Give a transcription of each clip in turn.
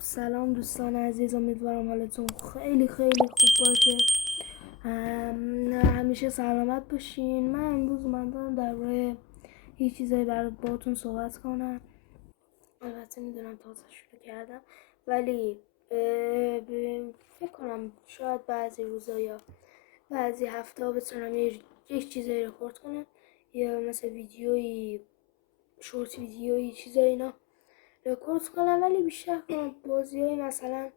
سلام دوستان عزیز، امیدوارم حالتون خیلی خیلی خوب باشه. همیشه سلامت باشین. من امروز اومدم در مورد یه چیزایی باهاتون صحبت کنم. البته میدونم تازه شروع کردم، ولی فکر کنم شاید بعضی روزا یا بعضی هفته ها بتونم یک چیزایی رکورد کنم، یا مثل ویدیویی، شورت ویدیویی، چیزایی اینا رکورد کنم، ولی بیشتر کنم بازی‌های مثلا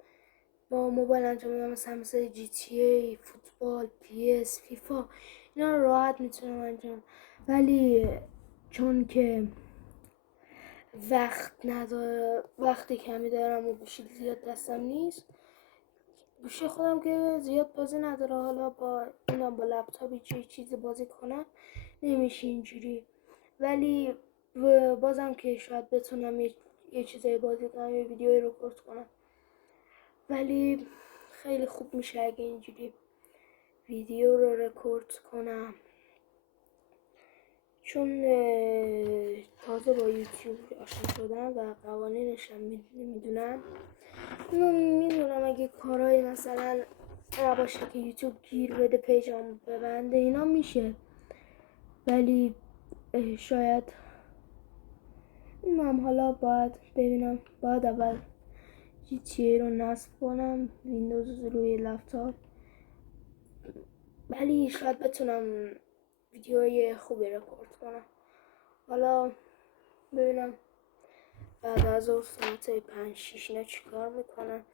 با موبایل انجام میدم، مثل جی تی ای، فوتبال، پی اس، فیفا. اینا رو راحت میتونم انجام، ولی چون که وقت کمی دارم و گوشی زیاد دستم نیست، گوشی خودم که زیاد بازی نداره، حالا با لپتاپی چیزی بازی کنم نمیشه اینجوری. ولی بازم که شاید بتونم یه چیزایی بازی کنم، یه ویدیوی رکورد کنم، ولی خیلی خوب میشه اگه اینجوری ویدیو رو رکورد کنم، چون تازه با یوتیوب آشنا شدم و قوانینش هم میدونم. میدونم اگه کارهای مثلا نباشه که یوتیوب گیر بده، پیجم ببنده، اینا میشه، ولی شاید من حالا باید ببینم. باید اول جی تی ای رو نصب کنم ویندوز روی لپتاپ، ولی شاید بتونم ویدیوهای خوبی رکورد کنم. حالا ببینم بعد از اون ساعت 5-6 اینا چی کار میکنم.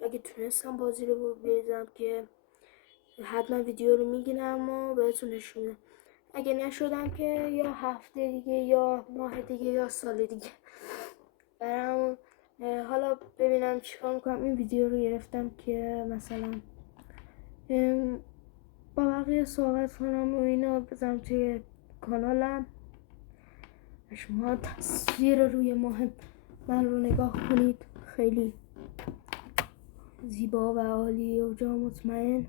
اگه تونستم بازی رو بریزم که حتما ویدیو رو میگیرم و بهتون نشون میدم. اگه نشدم که یا هفته دیگه یا ماه دیگه یا سال دیگه برام. حالا ببینم چیکار میکنم. این ویدیو رو گرفتم که مثلا با بقیه صحبت کنم و اینا، بذارم توی کانالم. شما تصویر روی ماه من رو نگاه کنید، خیلی زیبا و عالی و جا مطمئن.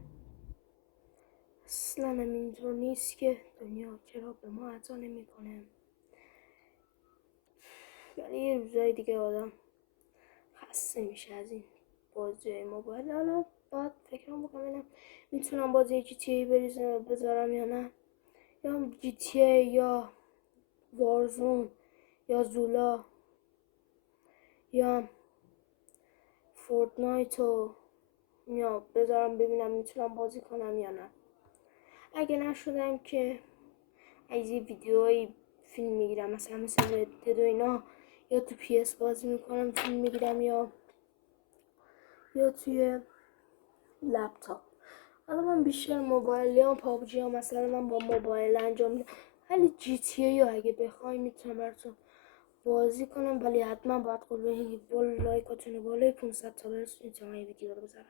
اصلا اینطور نیست که دنیا چرا به ما عطا نمیکنه. ولی یه روزای دیگه آدم خسته میشه از این بازی موبایل. حالا باید فکرم بکنم میتونم بازی جی تی ای بذارم یا نه، یا جی تی ای یا وارزون یا زولا یا فورتنایت رو یا بذارم ببینم میتونم بازی کنم یا نه. اگه نشدم که از یه ویدیوهای فیلم میگیرم، مثل ردد و اینا، یا تو پی اس بازی میکنم فیلم میگیرم، یا توی لپتاپ. حالا من بیشتر موبایلی هم پابجی ها مثلا من با موبایل انجام میدم، ولی جی تی ای رو اگه بخوای میتونم براتون بازی کنم، ولی حتما باید قول بدین لایکاتون رو بالای 500 تا برسونید تا من یه ویدیو رو بذارم.